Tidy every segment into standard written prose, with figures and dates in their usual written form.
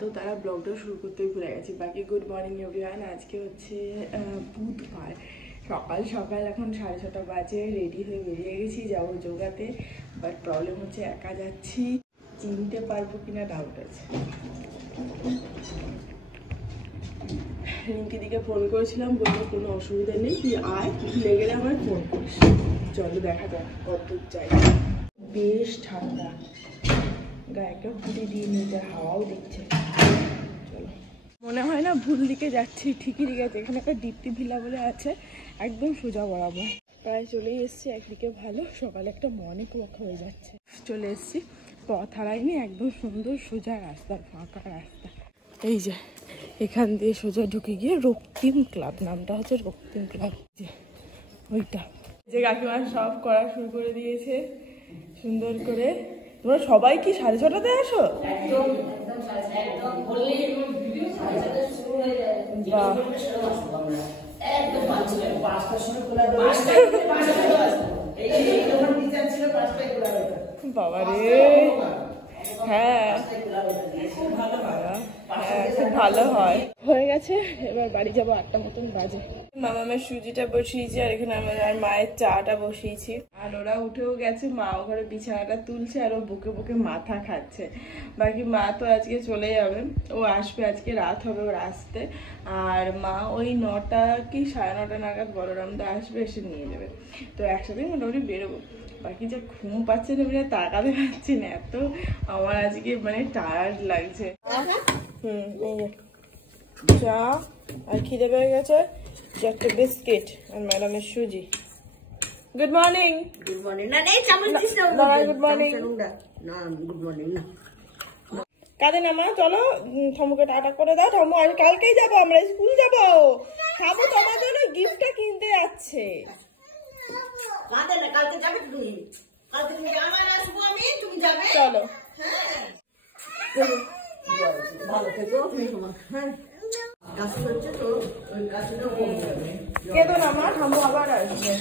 তো তারা ব্লগটা শুরু করতে ভুলে গেছি। বাকি গুড মর্নিং এভরিওয়ান। আজকে হচ্ছে বুধবার, সকাল সকাল এখন 6:30 বাজে। রেডি হয়ে বেরিয়ে গেছি, যাবো যোগাতে। বাট প্রবলেম হচ্ছে একা যাচ্ছি, চিনতে পারবো কিনা ডাউট আছে। রিঙ্কি দিকে ফোন করেছিলাম, বললো কোনো অসুবিধা নেই, তুই আয়, ভুলে গেলে আমার ফোন করিস। চলো দেখা যাক কত দূর যাই। বেশ ঠান্ডা, গায়ে একটা হুডি দিয়ে নিতে, হাওয়াও দিচ্ছে। চলো, মনে হয় না ভুল দিকে যাচ্ছি, ঠিকই দিকে আছে। এখানে একটা দীপ্তি ভিলা বলে আছে, একদম সোজা বরাবর। প্রায় চলেই এসছি। একদিকে ভালো, সকালে একটা মর্নিং ওয়াক হয়ে যাচ্ছে। চলে এসছি, পথ হারাইনি, একদম সুন্দর সোজা রাস্তা, ফাঁকা রাস্তা। এই যে এখান দিয়ে সোজা ঢুকে গিয়ে রক্তিম ক্লাব, নামটা হচ্ছে রক্তিম ক্লাব, যে ওইটা। যে কাকিমা সব করা শুরু করে দিয়েছে সুন্দর করে। তোমরা সবাই কি 6:30টাতে আসো? বাবা রে, হ্যাঁ খুব ভালো হয়। হয়ে গেছে, এবার বাড়ি যাবো, 8টা মতন বাজে। মামামের সুজিটা বসিয়েছি, আর এখানে আর মায়ের চাটা বসিয়েছি। আর ওরা উঠেও গেছে, মা ঘরে বিছানাটা তুলছে, আর ও বুকে বুকে মাথা খাচ্ছে। বাকি মা তো আজকে চলে যাবে, ও আসবে, আজকে রাত হবে ওর আসতে। আর মা ওই 9টা কি 9:30 নাগাদ বলরামদা আসবে, এসে নিয়ে যাবে। তো একসাথেই মোটামুটি বেরোবো। বাকি যা ঘুম পাচ্ছে না, আমি তাকাতে পারছি না, এত আমার আজকে মানে টায়ার্ড লাগছে। এই চা আর খিদে পেয়ে গেছে, একটা বিস্কিট আর ম্যাডামের সুজি। Good morning. Good morning. না নেই চামচ দিস না। Good morning. না গুড মর্নিং না। কাঁদে না মা, চলো ঠমুকে টাটা করে দাও। ঠমু আজ কালকেই যাবো, আমরা স্কুল যাবো। খাবো, তোমার জন্য গিফটটা কিনতে যাচ্ছে। কাঁদে না, কালকে যাবে তুমি। কালকে তুমি আমার আসবো আমি, তুমি যাবে। চলো ভালো থেকো তুমি। হ্যাঁ কাজ করছে তো, ওই কাজটা কমে যাবে। কেঁদো না মা, ঠাম্মু আবার আসবে।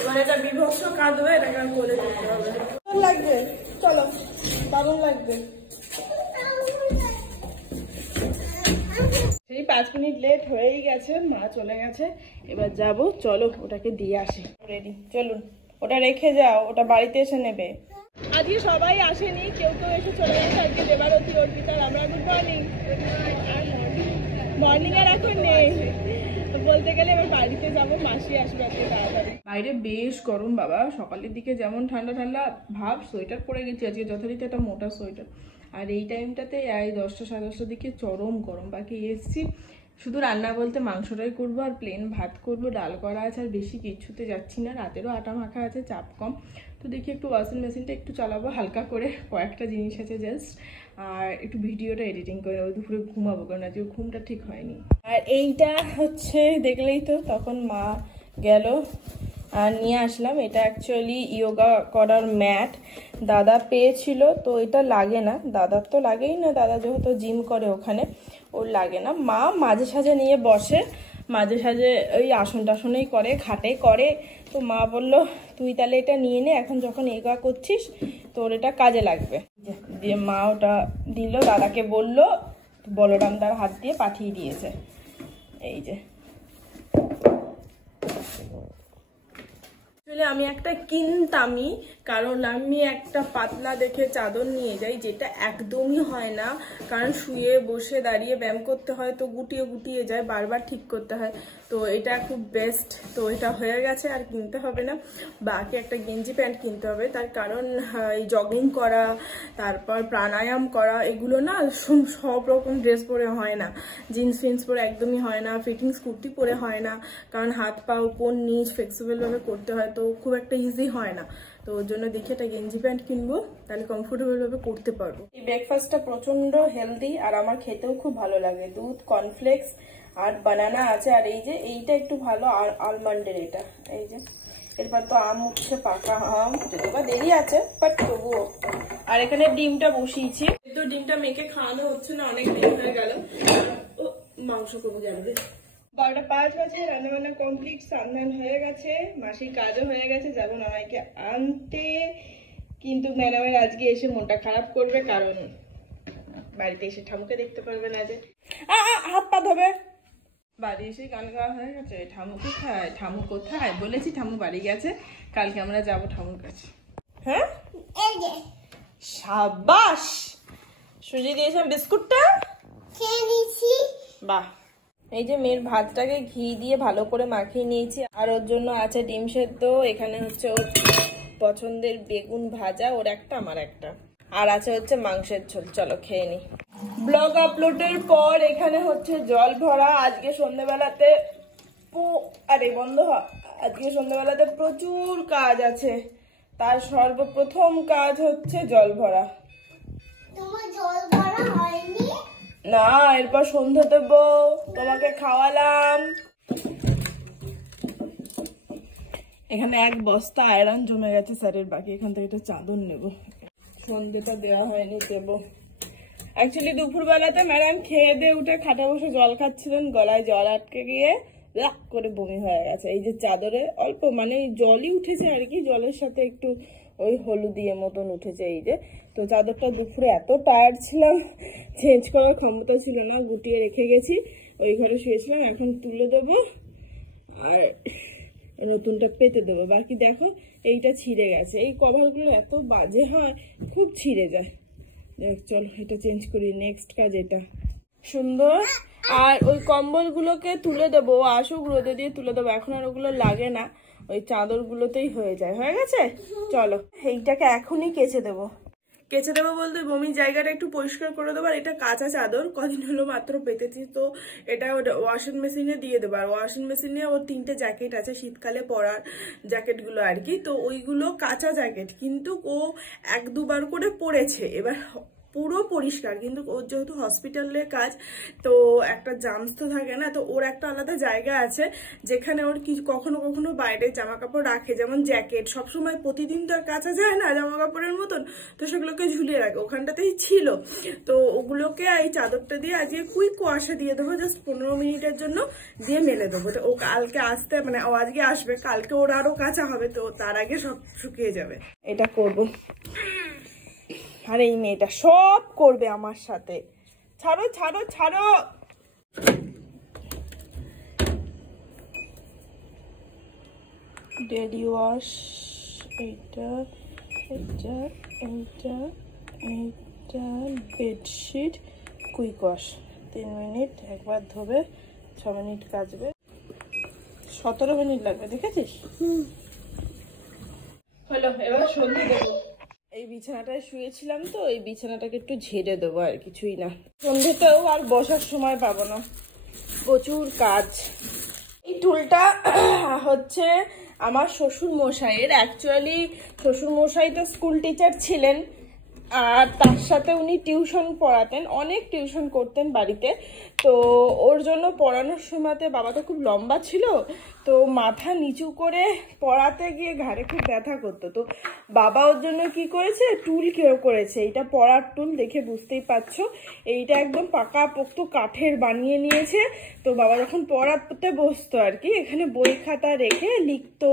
এবার এটা বিভৎস কাঁদবে, এটাকে আর কোলে দিতে হবে। দারুণ লাগবে, চলো, দারুণ লাগবে। সেই 5 মিনিট লেট হয়েই গেছে, মা চলে গেছে। এবার যাবো, চলো ওটাকে দিয়ে আসি। রেডি, চলুন। ওটা রেখে যাও, ওটা বাড়িতে এসে নেবে। আজকে সবাই আসেনি, কেউ কেউ এসে চলে গেছে। আজকে দেবারতী, অর্পিতা, আমরা গুড মর্নিং। মর্নিং আর এখন নেই বলতে গেলে, এবার বাড়িতে যাবো, মাসি আসবে আজকে তাড়াতাড়ি। বাইরে বেশ গরম বাবা, সকালের দিকে যেমন ঠান্ডা ঠান্ডা ভাব, সোয়েটার পরে গেছি আজকে যথারীতি, একটা মোটা সোয়েটার। আর এই টাইমটাতে এই 10টা 10:30টার দিকে চরম গরম। বাকি এসছি, শুধু রান্না বলতে মাংসটাই করবো, আর প্লেন ভাত করবো, ডাল করা আছে, আর বেশি কিচ্ছুতে যাচ্ছি না। রাতেরও আটা মাখা আছে, চাপ কম। তো দেখি একটু ওয়াশিং মেশিনটা একটু চালাবো হালকা করে, কয়েকটা জিনিস আছে জাস্ট। আর একটু ভিডিওটা এডিটিং করে নেবো, দুপুরে ঘুমাবো, কারণ আজকে ঘুমটা ঠিক হয়নি। আর এইটা হচ্ছে দেখলেই তো, তখন মা গেল আর নিয়ে আসলাম। এটা অ্যাকচুয়ালি ইয়োগা করার ম্যাট, দাদা পেয়েছিল। তো এটা লাগে না, দাদার তো লাগেই না, দাদা যেহেতু জিম করে ওখানে, ওর লাগে না। মা মাঝে সাঝে নিয়ে বসে, মাঝে সাঝে ওই আসন টাসনেই করে, খাটে করে। তো মা বলল তুই তাহলে এটা নিয়ে নে, এখন যখন ইয়োগা করছিস তোর এটা কাজে লাগবে। দিয়ে মা ওটা দিল, দাদাকে বললো, বলরামদার হাত দিয়ে পাঠিয়ে দিয়েছে। এই যে আমি একটা কিনতামই, কারণ আমি একটা পাতলা দেখে চাদর নিয়ে যাই, যেটা একদমই হয় না, কারণ শুয়ে বসে দাঁড়িয়ে ব্যায়াম করতে হয়, তো গুটিয়ে গুটিয়ে যায়, বারবার ঠিক করতে হয়। তো এটা খুব বেস্ট। তো এটা হয়ে গেছে, আর কিনতে হবে না। বাকি একটা গেঞ্জি প্যান্ট কিনতে হবে, তার কারণ এই জগিং করা, তারপর প্রাণায়াম করা, এগুলো না সব রকম ড্রেস পরে হয় না। জিন্স ফিন্স পরে একদমই হয় না, ফিটিংস কুর্তি পরে হয় না, কারণ হাত পা উপর নিচ ফ্লেক্সিবলভাবে করতে হয়, তো খুব একটা ইজি হয় না। তো ওর জন্য দেখি একটা গেঞ্জি প্যান্ট কিনবো, তাহলে কমফোর্টেবল ভাবে করতে পারবো। এই ব্রেকফাস্টটা প্রচন্ড হেলদি, আর আমার খেতেও খুব ভালো লাগে। দুধ, কর্নফ্লেক্স আর বানানা আছে। আর এই যে এইটা একটু ভালো, আর আলমন্ডের এটা, এই যে এরপর তো আম উঠছে, পাকা আম, যদিও বা দেরি আছে, বাট তবুও। আর এখানে ডিমটা বসিয়েছি, কিন্তু ডিমটা মেখে খাওয়ানো হচ্ছে না, অনেক দিন হয়ে গেল। মাংস করবো জানবে। 12:05 বাজে, রান্নাবান্না কমপ্লিট, স্নান হয়ে গেছে, মাসির কাজও হয়ে গেছে, যাবো নানাইকে আনতে। কিন্তু ম্যাডামের আজকে এসে মনটা খারাপ করবে, কারণ বাড়িতে এসে ঠামুকে দেখতে পারবে না যে হাত পা ধোবে। বাড়ি এসে গান গাওয়া হয়ে গেছে। ঠামু কোথায়, ঠামু কোথায়? বলেছি ঠামু বাড়ি গেছে, কালকে আমরা যাবো ঠামুর কাছে। হ্যাঁ সাবাস, সুজি দিয়েছেন বিস্কুটটা খেয়ে নিয়েছি। বাহ, এই যে মেয়ের ভাতটাকে ঘি দিয়ে ভালো করে মাখিয়ে নিয়েছি, আর ওর জন্য আছে ডিম সেদ্ধ, এখানে হচ্ছে ওর পছন্দের বেগুন ভাজা, ওর একটা আমার একটা, আর আছে হচ্ছে মাংসের ঝোল। চলো খেয়ে নি। ব্লগ আপলোডের পর এখানে হচ্ছে জল ভরা। আজকে সন্ধ্যেবেলাতে আরে বন্ধ হয়, আজকে সন্ধ্যেবেলাতে প্রচুর কাজ আছে, তার সর্বপ্রথম কাজ হচ্ছে জল ভরা। তোমার জল ভরা হয়নি? না, এরপর সন্ধ্যা দেবো, তোমাকে খাওয়ালাম। এখানে এক বস্তা আয়রন জমে গেছে স্যারের, বাকি এখান থেকে একটা চাদর নেব। সন্ধ্যেটা দেওয়া হয়নি, দেবো। অ্যাকচুয়ালি দুপুরবেলাতে ম্যাডাম খেয়ে দিয়ে উঠে খাটে বসে জল খাচ্ছিলেন, গলায় জল আটকে গিয়ে রাক করে বমি হয়ে গেছে। এই যে চাদরে অল্প মানে জলই উঠেছে আর কি, জলের সাথে একটু ওই হলুদিয়ে মতন উঠেছে। এই যে তো চাদরটা দুপুরে এত টায়ার্ড ছিলাম, চেঞ্জ করার ক্ষমতা ছিল না, গুটিয়ে রেখে গেছি, ওই ঘরে শুয়েছিলাম। এখন তুলে দেবো আর নতুনটা পেতে দেবো। বাকি দেখো এইটা ছিঁড়ে গেছে, এই কভারগুলো এত বাজে হয়, খুব ছিঁড়ে যায়। দেখ চল এটা চেঞ্জ করি, নেক্সট কাজ এটা। সুন্দর। আর ওই কম্বলগুলোকে তুলে দেবো, আসুক রোদে দিয়ে তুলে দেবো, এখন আর ওগুলো লাগে না, ওই চাদরগুলোতেই হয়ে যায়। হয়ে গেছে, চলো এইটাকে এখনই কেচে দেবো। কেচে দেবো বলতে বমির জায়গাটা একটু পরিষ্কার করে দেবো। আর এটা কাঁচা চাদর, কদিন হলো মাত্র পেতেছি, তো এটা ওয়াশিং মেশিনে দিয়ে দেবো। আর ওয়াশিং মেশিনে ওর 3টে জ্যাকেট আছে, শীতকালে পরার জ্যাকেটগুলো আর কি, তো ওইগুলো কাঁচা জ্যাকেট, কিন্তু ও 1-2 বার করে পরেছে, এবার পুরো পরিষ্কার। কিন্তু ওর যেহেতু হসপিটালের কাজ, তো একটা জামস তো থাকে না, তো ওর একটা আলাদা জায়গা আছে যেখানে ওর কি কখনো কখনো বাইরে জামা কাপড় রাখে, যেমন জ্যাকেট সবসময় প্রতিদিন তো আর কাচা যায় না জামা কাপড়ের মতন, তো সেগুলোকে ঝুলিয়ে রাখে, ওখানটাতেই ছিল। তো ওগুলোকে এই চাদরটা দিয়ে আজকে কুইক ওয়াশে দিয়ে দেবো, জাস্ট 15 মিনিটের জন্য দিয়ে মেলে দেবো। তো ও কালকে আসতে মানে ও আজকে আসবে, কালকে ওর আরো কাঁচা হবে, তো তার আগে সব শুকিয়ে যাবে। এটা করবো। আর এই মেয়েটা সব করবে আমার সাথে। ছাড়ো ছাড়ো ছাড়ো। ডেলি ওয়াশ, এইটা এইটা এইটা এইটা বেডশিট, কুইক ওয়াশ 3 মিনিট, একবার ধোবে 6 মিনিট কাচবে, 17 মিনিট লাগবে, দেখেছিস? হলো, এবার সন্ধে দেবো। এই বিছানাটায় শুয়েছিলাম, তো এই বিছানাটাকে একটু ঝেড়ে দেবো, আর কিছুই না। সন্ধ্যেতেও আর বসার সময় পাবো না, প্রচুর কাজ। এই টুলটা হচ্ছে আমার শ্বশুর মশাইয়ের। অ্যাকচুয়ালি শ্বশুর মশাই তো স্কুল টিচার ছিলেন, আর তার সাথে উনি টিউশন পড়াতেন, অনেক টিউশন করতেন বাড়িতে। তো ওর জন্য পড়ানোর সময়তে বাবা তো খুব লম্বা ছিল, তো মাথা নিচু করে পড়াতে গিয়ে ঘাড়ে খুব ব্যথা করতো। তো বাবা ওর জন্য কি করেছে, টুল কেউ করেছে, এটা পড়ার টুল, দেখে বুঝতেই পারছো। এইটা একদম পাকা পোক্ত কাঠের বানিয়ে নিয়েছে। তো বাবা যখন পড়াতে বসতো আর কি, এখানে বই খাতা রেখে লিখতো,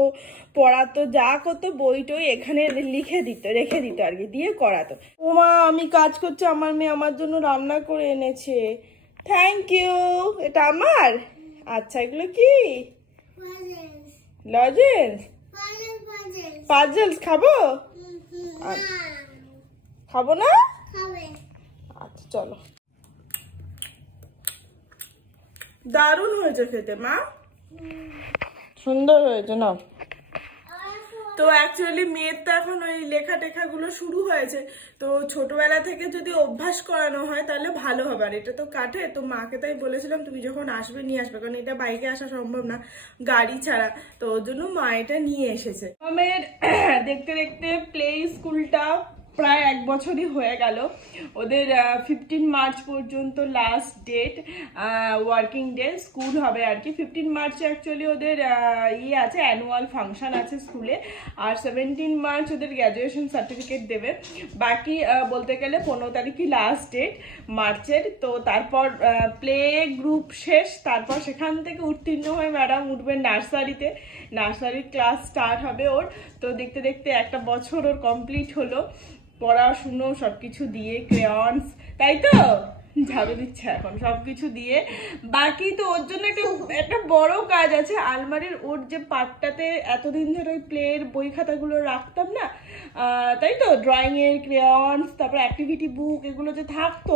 পড়াতো, যা করতো বই টই এখানে রেখে দিত আর কি, দিয়ে করাতো। ওমা আমি কাজ করছি, আমার মেয়ে আমার জন্য রান্না করে এনেছে, থ্যাংক ইউ। এটা আমার? আচ্ছা, এগুলো কি? Lozenges, puzzles. খাবো? খাবো না? আচ্ছা চলো। দারুণ হয়েছে খেতে মা, সুন্দর হয়েছে না? তো অ্যাকচুয়ালি মেয়ের তো এখন ওই লেখা টেখাগুলো শুরু হয়েছে, তো ছোটবেলা থেকে যদি অভ্যাস করানো হয় তাহলে ভালো হবে। আর এটা তো কাঠে, তো মাকে তাই বলেছিলাম তুমি যখন আসবে নিয়ে আসবে, কারণ এটা বাইকে আসা সম্ভব না গাড়ি ছাড়া, তো ওর জন্য মা এটা নিয়ে এসেছে। আমার দেখতে দেখতে প্লে স্কুলটা প্রায় 1 বছরই হয়ে গেল। ওদের 15 মার্চ পর্যন্ত last date, working day, school হবে আর কি। 15 মার্চে অ্যাকচুয়ালি ওদের ইয়ে আছে, অ্যানুয়াল ফাংশন আছে স্কুলে, আর 17 মার্চ ওদের গ্র্যাজুয়েশন সার্টিফিকেট দেবে। বাকি বলতে গেলে 15 তারিখই লাস্ট ডেট মার্চের। তো তারপর প্লে গ্রুপ শেষ, তারপর সেখান থেকে উত্তীর্ণ হয়ে ম্যাডাম উঠবে নার্সারিতে, নার্সারির ক্লাস স্টার্ট হবে ওর। তো দেখতে দেখতে 1 বছর ওর কমপ্লিট হলো, পড়াশুনো সবকিছু দিয়ে, ক্রেয়ন্স তাই তো ঝাড়ু দিচ্ছে এখন সবকিছু দিয়ে। বাকি তো ওর জন্য একটা বড় কাজ আছে, আলমারির ওর যে পাটটাতে এতদিন ধরে ওই প্লের বই খাতাগুলো রাখতাম না, তাই তো ড্রয়িং এর ক্রেয়নস, তারপর অ্যাক্টিভিটি বুক এগুলো যে থাকতো,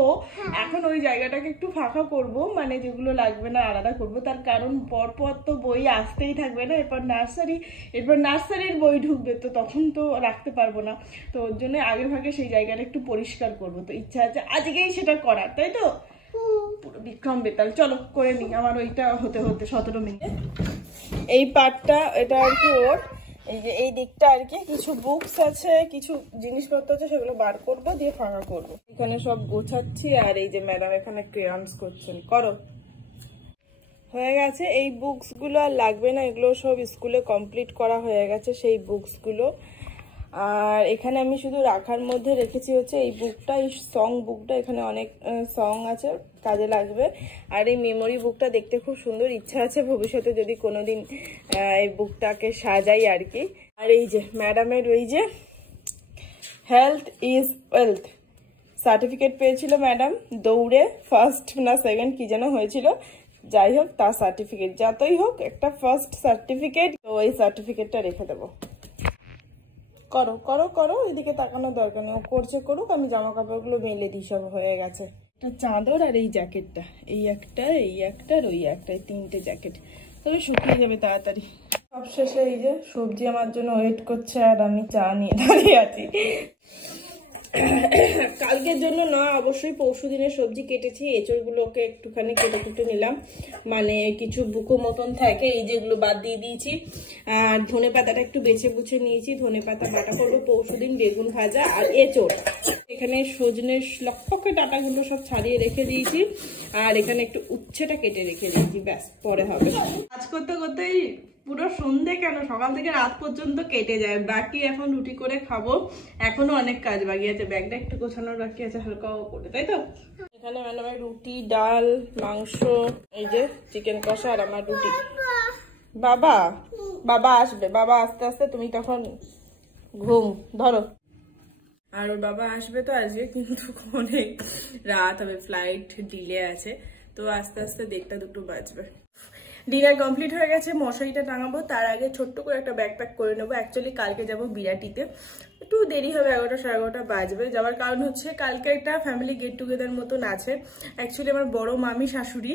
এখন ওই জায়গাটাকে একটু ফাঁকা করব, মানে যেগুলো লাগবে না আলাদা করব। তার কারণ পরপর তো বই আসতেই থাকবে না, এরপর নার্সারির বই ঢুকবে, তো তখন তো রাখতে পারবো না। তো ওর জন্য আগে ভাগে সেই জায়গাটা একটু পরিষ্কার করব, তো ইচ্ছা আছে আজকেই সেটা করার, তাই তো পুরো বিক্রম বেতাল। চলো করে নিই, আমার ওইটা হতে হতে 17 মিনিট। এই পার্টটা এটা আর কি ওর, এই যে এই দিকটা আর কি কিছু বুকস আছে, কিছু জিনিসপত্র আছে, সেগুলো বার করব, দিয়ে ফাঁকা করব। এখানে সব গোছাচ্ছি, আর এই যে ম্যাডাম এখানে ক্রেয়নস করছেন, করো হয়ে গেছে। এই বুকস গুলো আর লাগবে না, এগুলো সব স্কুলে কমপ্লিট করা হয়ে গেছে সেই বুকস গুলো। আর এখানে আমি শুধু রাখার মধ্যে রেখেছি হচ্ছে এই বুকটা, এই সং বুকটা, এখানে অনেক সং আছে, কাজে লাগবে। আর এই মেমোরি বুকটা দেখতে খুব সুন্দর, ইচ্ছা আছে ভবিষ্যতে যদি কোনোদিন এই বুকটাকে সাজাই আর কি। আর এই যে ম্যাডামের ওই যে হেলথ ইজ ওয়েলথ সার্টিফিকেট পেয়েছিল ম্যাডাম, দৌড়ে ফার্স্ট না সেকেন্ড কি যেন হয়েছিল, যাই হোক তার সার্টিফিকেট, যতই হোক একটা ফার্স্ট সার্টিফিকেট, তো ওই সার্টিফিকেটটা রেখে দেবো। করো করো করো, এদিকে তাকানোর দরকার নেই, ও করছে করুক, আমি জামা কাপড়গুলো মেলে দিই, সব হয়ে গেছে। চাদর আর এই জ্যাকেটটা, এই একটা আর ওই একটা, এই 3টে জ্যাকেট, তবে শুকিয়ে যাবে তাড়াতাড়ি। সবশেষে এই যে সবজি আমার জন্য ওয়েট করছে, আর আমি চা নিয়ে দাঁড়িয়ে আছি। কালকের জন্য না, অবশ্যই পরশু দিনের সবজি কেটেছি, এঁচড়গুলোকে একটুখানি কেটে নিলাম, মানে কিছু বুকো মতন থাকে, এই যেগুলো বাদ দিয়ে দিয়েছি। আর ধনে পাতাটা একটু বেছে বুছে নিয়েছি, ধনে পাতা বাটা করবো পরশু দিন, বেগুন ভাজা আর এঁচড়। এখানে সজনের লক্ষকে ডাটাগুলো সব ছাড়িয়ে রেখে দিয়েছি, আর এখানে একটু উচ্ছেটা কেটে রেখে দিয়েছি, ব্যাস পরে হবে। কাজ করতে করতেই পুরো সন্ধে কেন সকাল থেকে রাত পর্যন্ত কেটে যায়। বাকি এখন রুটি করে খাবো, এখনো অনেক কাজ বাকি আছে, ব্যাগটা একটু গোছানোর বাকি আছে হালকা করে, তাই তো। এখানে ম্যাডামের রুটি, ডাল, মাংস, এই যে চিকেন কষা, আর আমার রুটি। বাবা আসবে, বাবা আস্তে আস্তে তুমি তখন ঘুম ধরো। আর ওর বাবা আসবে তো আজকে, কিন্তু অনেক রাত হবে, ফ্লাইট ডিলে আছে, তো আস্তে আস্তে 1:30 বাজবে। ডিনার কমপ্লিট হয়ে গেছে, মশারিটা টাঙাবো, তার আগে ছোট্ট করে একটা ব্যাকপ্যাক করে নেবো। অ্যাকচুয়ালি কালকে যাবো বিরাটিতে, একটু দেরি হবে, 11টা সাড়ে 11টা বাজবে। যাওয়ার কারণ হচ্ছে কালকে একটা ফ্যামিলি গেট টুগেদার মতন আছে। অ্যাকচুয়ালি আমার বড় মামি শাশুড়ি,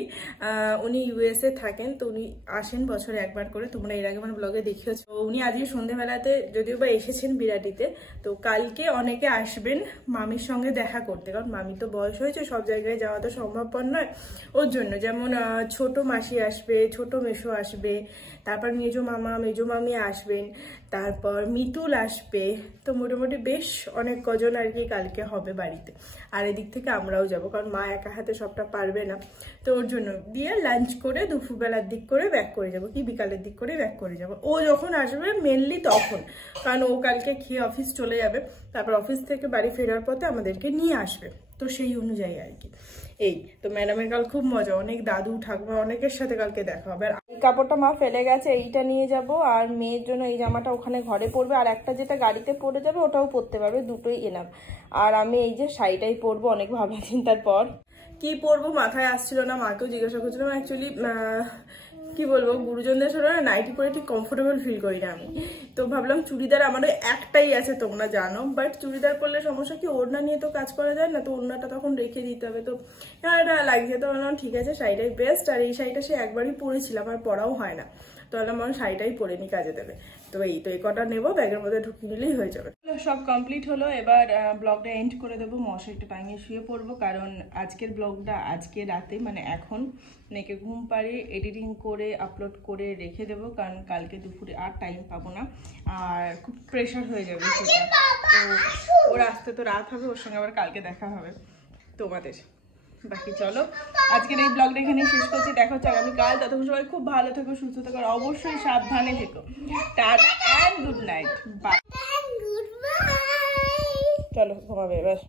উনি ইউএসএ থাকেন, তো উনি আসেন বছরে একবার করে, তোমরা এর আগে আমার ব্লগে দেখিয়েছো। তো উনি আজকে সন্ধ্যেবেলাতে যদিও বা এসেছেন বিরাটিতে, তো কালকে অনেকে আসবেন মামির সঙ্গে দেখা করতে, কারণ মামি তো বয়স হয়েছে, সব জায়গায় যাওয়া তো সম্ভবপর নয় ওর জন্য। যেমন ছোট মাসি আসবে, ছোট মেসো আসবে, তারপর মেজো মামা মেজো মামি আসবেন, তারপর মিতুল আসবে, তো মোটামুটি বেশ অনেক কজন আর কি কালকে হবে বাড়িতে। আর এদিক থেকে আমরাও যাব, কারণ মা একা হাতে সবটা পারবে না, তো ওর জন্য দিয়ে লাঞ্চ করে দুপুরবেলার দিক করে ব্যাক করে যাব, কি বিকালের দিক করে ব্যাক করে যাব। ও যখন আসবে মেনলি তখন, কারণ ও কালকে খেয়ে অফিস চলে যাবে, তারপর অফিস থেকে বাড়ি ফেরার পথে আমাদেরকে নিয়ে আসবে, তো সেই অনুযায়ী আর কি। এই তো ম্যাডামের কাল খুব মজা, অনেক দাদু ঠাকুমা অনেকের সাথে কালকে দেখা হবে। আর এই কাপড়টা মা ফেলে গেছে, এইটা নিয়ে যাব, আর মেয়ের জন্য এই জামাটা ওখানে ঘরে পরবে, আর একটা যেটা গাড়িতে পরে যাবে ওটাও পরতে পারবে, দুটোই এনাফ। আর আমি এই যে শাড়িটাই পরবো, অনেক ভাবনা চিন্তার পর। কি পরবো মাথায় আসছিল না, মাকেও জিজ্ঞাসা করছিলাম। অ্যাকচুয়ালি কি বলবো, গুরুজনদের সাথে নাইটি পরে ঠিক কমফোর্টেবল ফিল করি না আমি, তো ভাবলাম চুড়িদার আমাদের একটাই আছে তোমরা জানো, বাট চুড়িদার পরলে সমস্যা কি, ওড়না নিয়ে তো কাজ করা যায় না, তো ওড়নাটা তখন রেখে দিতে হবে, তো এটা লাগছে। তো বললাম ঠিক আছে শাড়িটাই বেস্ট, আর এই শাড়িটা সে একবারই পরেছিলাম আর পরাও হয় না, তো বললাম আমার শাড়িটাই পরে নি, কাজে দেবে। তো এই কটা নেবো, ব্যাগের মধ্যে ঢুকিয়ে নিলেই হয়ে যাবে। সব কমপ্লিট হলো, এবার ব্লগটা এন্ড করে দেবো, মশারিটা টাঙিয়ে শুয়ে পড়বো, কারণ আজকের ব্লগটা আজকে রাতে মানে এখন মেয়েকে ঘুম পাড়িয়ে এডিটিং করে আপলোড করে রেখে দেবো, কারণ কালকে দুপুরে আর টাইম পাবো না, আর খুব প্রেশার হয়ে যাবে সেটা। তো ওর আসতে তো রাত হবে, ওর সঙ্গে আবার কালকে দেখা হবে তোমাদের। বাকি চলো আজকের এই ব্লগটা এখানে শেষ করছি, দেখা হচ্ছে আগামীকাল। ততক্ষণ সবাই খুব ভালো থেকো, সুস্থ থেকো, আর অবশ্যই সাবধানে থেকো। Tata and good night, bye. চলো ঘুমাবে এবার।